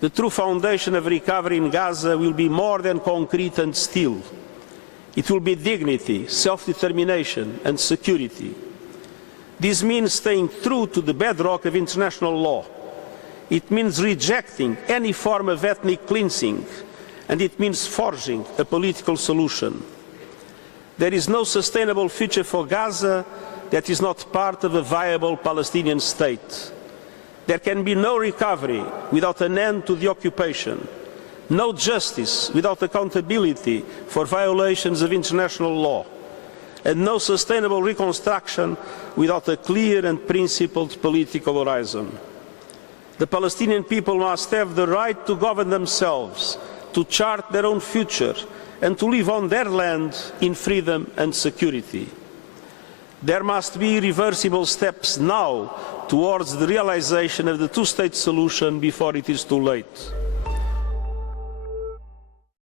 The true foundation of recovery in Gaza will be more than concrete and steel. It will be dignity, self-determination and security. This means staying true to the bedrock of international law. It means rejecting any form of ethnic cleansing, and it means forging a political solution. There is no sustainable future for Gaza that is not part of a viable Palestinian state. There can be no recovery without an end to the occupation, no justice without accountability for violations of international law, and no sustainable reconstruction without a clear and principled political horizon. The Palestinian people must have the right to govern themselves, to chart their own future, and to live on their land in freedom and security. There must be irreversible steps now towards the realization of the two-state solution before it is too late.